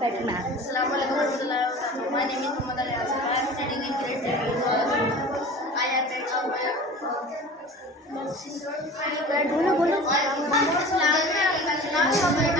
Back to math. Assalamualaikum warahmatullahi wabarakatuh. My name is Muhammad Ali Asif. I am studying in grade 7. I have read out my बोलो बोलो last